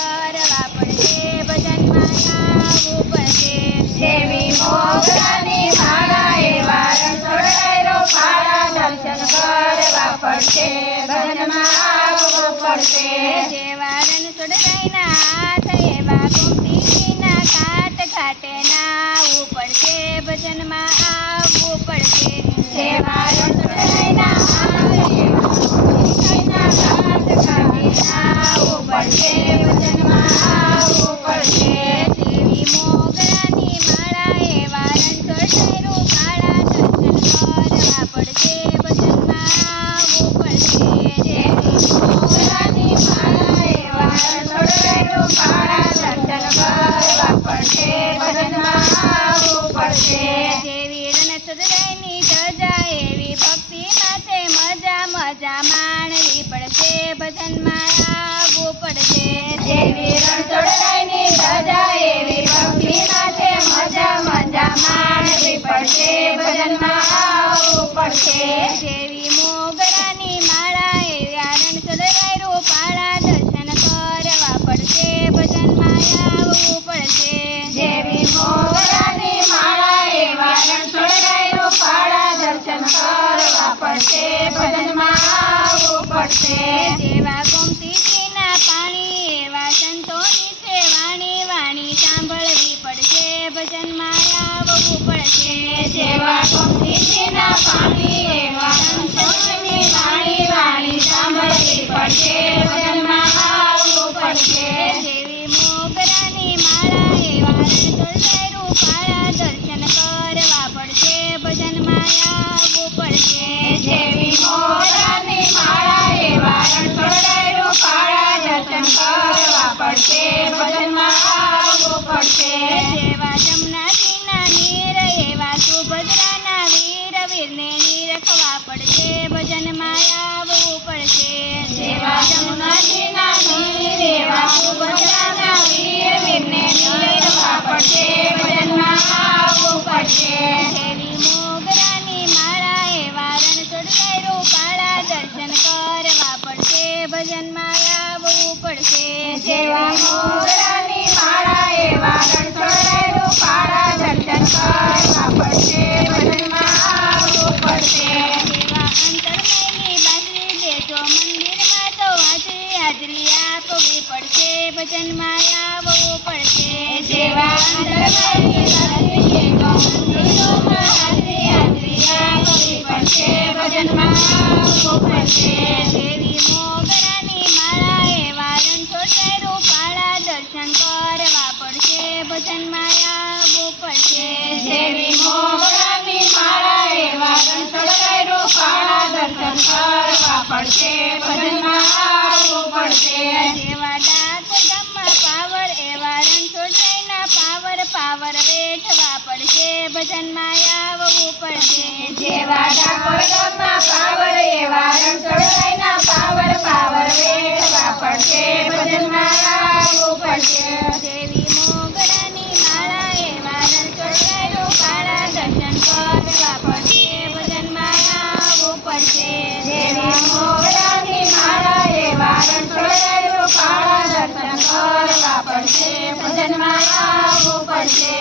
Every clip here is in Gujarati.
કરવા પડશે, ભજનમાં આવવું પડશે. દેવી મોગરાની માળા એવા રણછોડ ફાળા દર્શન કરવા પડશે, ભજનમાં આવવું પડશે. જેવા રણછોડરાયના હાથ એવા ગોમતીજીના ઘાટ ઘાટે નાવવું પડશે, ભજનમાં આવવું પડશે. જેવા રણછોડરાયના હાથ એવા ગોમતીજીના ઘાટ ઘાટે નાવવું પડશે, ભજનમાં આવવું પડશે. જેવી મોગરાની માળા એવા રણછોડરાયનું કાળા દર્શન કરવા પડશે, ભજનમાં આવવું પડશે. દેવી મોગરાની માળા એવા રણછોડ ફાળા દર્શન કરવા પડશે, ભજનમાં આવવું પડશે. જેવી રણછોડરાયની ધજા એવી ભક્તિ માટે મજા મજા માણવી પડશે, ભજનમાં આવવું પડશે. દેવી રણછોડરાયની ધજા એવી ભક્તિ માટે મજા મજા માણવી પડશે, ભજનમાં આવવું પડશે. જેવી મોગરાની માળા એવા રણછોડરાયનું પાળા દર્શન કરવા પડશે, ભજનમાં આવવું પડશે. દેવી મોગરાની માળા એવા રણછોડરાયનું ફાળા દર્શન કરવા પડશે, ભજનમાં આવવું પડશે. જેવા ગોમતીજીના પાણી એવા સંતોની છે વાણી વાણી સાંભળવી પડશે, ભજનમાં આવવું પડશે. જેવા ગોમતીજીના પાણી એવા સંતોની વાણી વાણી સાંભળવી પડશે, ભજનમાં આવવું પડશે. જેવી મોગરાની માળા એવા રણછોડરાયનું પાળા દર્શન કરવા પડશે, ભજનમાં આવવું પડશે. જેવી મોગરાની માળા એવા રણછોડરાયનું ફાળા દર્શન કરવા પડશે, ભજનમાં આવવું પડશે. જેવા જમનાજીના નીર એવા સુભદ્રાના વીર વીરને નિરખવા પડશે, ભજનમાં આવવું પડશે. જેવા જમનાજીના નીર એવા સુભદ્રાના વીર વીરને નિરખવા પડશે, ભજનમાં આવવું પડશે. જેવી મોગરાની માળા એવા રણછોડરાયનું પાળા દર્શન કરવા પડશે, ભજનમાં આવવું પડશે. જેવા મોગરાની માળા એવા રણછોડરાયનું ફાળા દર્શન કરવા પડશે, ભજનમાં આવવું પડશે. જેવા અંતરમયની બાંધવી દેજો મંદિરમાં તો હાજરી હાજરી આપવી પડશે, ભજનમાં આવવું પડશે. જેવા અંતરમયની બાંધવી દેજો મંદિરોમાં હાજરી હાજરી આપવી પડશે, ભજનમાં આવવું પડશે. જેવી મોગરાની માળા એવા રણછોડરાયનું પાળા દર્શન કરવા પડશે, ભજનમાં આવવું પડશે. દેવી મોગરાની માળા એવા રણછોડરાયનું ફાળા દર્શન કરવા પડશે, ભજનમાં આવવું પડશે. જેવા ડાકોર ગામમાં પાવર એવા રણછોડરાયના પાવર પાવર વેઠવા પડશે, ભજનમાં આવવું પડશે. જેવા ડાકોર ગામમાં પાવર એવા રણછોડરાયના પાવર પાવર વેઠવા પડશે, ભજનમાં આવવું પડશે. જેવી મોગરાની માળા એવા રણછોડરાયનું પાળા દર્શન કરવા પડશે, ભજનમાં આવવું પડશે. દેવી મોગરાની માળા એવા રણછોડરાયનું ફાળા દર્શન કરવા પડશે, ભજનમાં આવવું પડશે.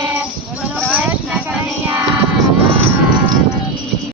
બોલો કૃષ્ણ કનૈયા